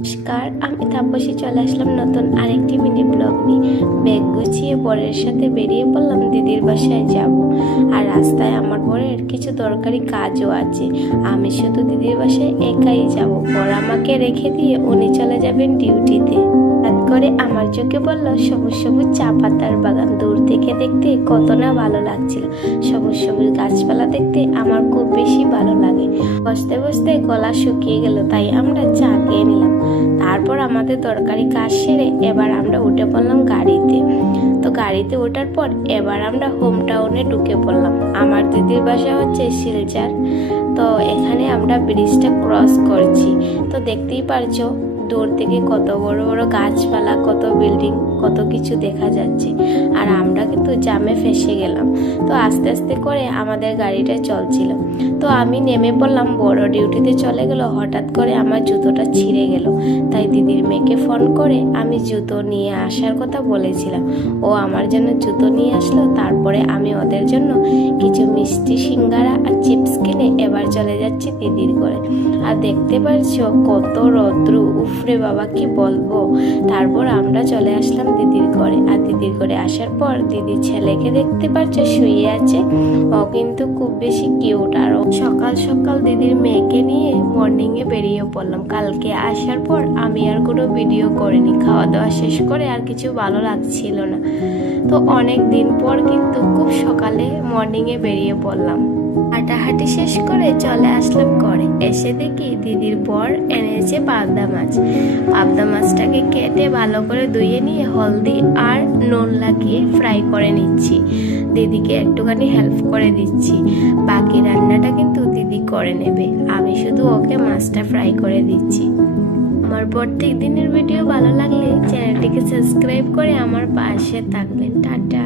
নমস্কার, আমি তাপসী চলে আসলাম নতুন আরেকটি মিনি ব্লগ নিয়ে। ব্যাগ গুছিয়ে বরের সাথে বেরিয়ে পড়লাম দিদির বাসায় যাব। আর রাস্তায় আমার বরের কিছু দরকারি কাজও আছে। আমি শুধু দিদির বাসায় একাই যাব। বর আমাকে রেখে দিয়ে উনি চলে যাবেন ডিউটিতে। হঠাৎ করে আমার চোখে বলল সবুজ সবুজ চা পাতার বাগান। দূর থেকে দেখতে কত না ভালো লাগছিল। সবুজ সবুজ গাছপালা দেখতে আমার খুব বেশি ভালো লাগে। বসতে বসতে গলা শুকিয়ে গেল, তাই আমরা চা খেয়ে নিলাম। তারপর আমাদের দরকারি কাজ সেরে এবার আমরা উঠে পড়লাম গাড়িতে। তো গাড়িতে ওঠার পর এবার আমরা হোম টাউনে ঢুকে পড়লাম। আমার দিদির বাসা হচ্ছে শিলচর। তো এখানে আমরা ব্রিজটা ক্রস করছি। তো দেখতেই পারছো দূর থেকে কত বড় বড় গাছপালা, কত বিল্ডিং, কত কিছু দেখা যাচ্ছে। আর আমরা কিন্তু জ্যামে ফেসে গেলাম। তো আস্তে আস্তে করে আমাদের গাড়িটা চলছিল। তো আমি নেমে পড়লাম, বড় ডিউটিতে চলে গেল। হঠাৎ করে আমার জুতোটা ছিঁড়ে গেল। তাই দিদির মেয়েকে ফোন করে আমি জুতো নিয়ে আসার কথা বলেছিলাম। ও আমার জন্য জুতো নিয়ে আসলো। তারপরে আমি ওদের জন্য কিছু মিষ্টি, সিঙ্গারা আর চিপস কিনে এবার চলে যাচ্ছি দিদির ঘরে। আর দেখতে পারছো কত রৌদ্র, উফরে বাবা কি বলবো। তারপর আমরা চলে আসলাম দিদির ঘরে। আর দিদির ঘরে আসার পর দিদির ছেলেকে দেখতে পারছো শুয়ে আছে। ও কিন্তু খুব বেশি কিউট। আর সকাল সকাল দিদির মেয়েকে নিয়ে মর্নিংয়ে বেরিয়ে পড়লাম। কালকে আসার পর আমি আর কোনো ভিডিও করিনি। খাওয়া দাওয়া শেষ করে আর কিছু ভালো লাগছিল না। তো অনেক দিন পর কিন্তু খুব সকালে মর্নিংয়ে বেরিয়ে পড়লাম। হাঁটাহাঁটি শেষ করে চলে আসলাম ঘরে। এসে দেখি দিদির বর এনেছে পাবদা মাছ। পাবদা মাছটাকে কেটে ভালো করে ধুয়ে নিয়ে হলদি আর নুন লাগিয়ে ফ্রাই করে নিচ্ছি। দিদিকে একটুখানি হেল্প করে দিচ্ছি। বাকি রান্নাটা কিন্তু দিদি করে নেবে, আমি শুধু ওকে মাছটা ফ্রাই করে দিচ্ছি। আমার প্রত্যেক দিনের ভিডিও ভালো লাগলে চ্যানেলটিকে সাবস্ক্রাইব করে আমার পাশে থাকবেন। টাটা।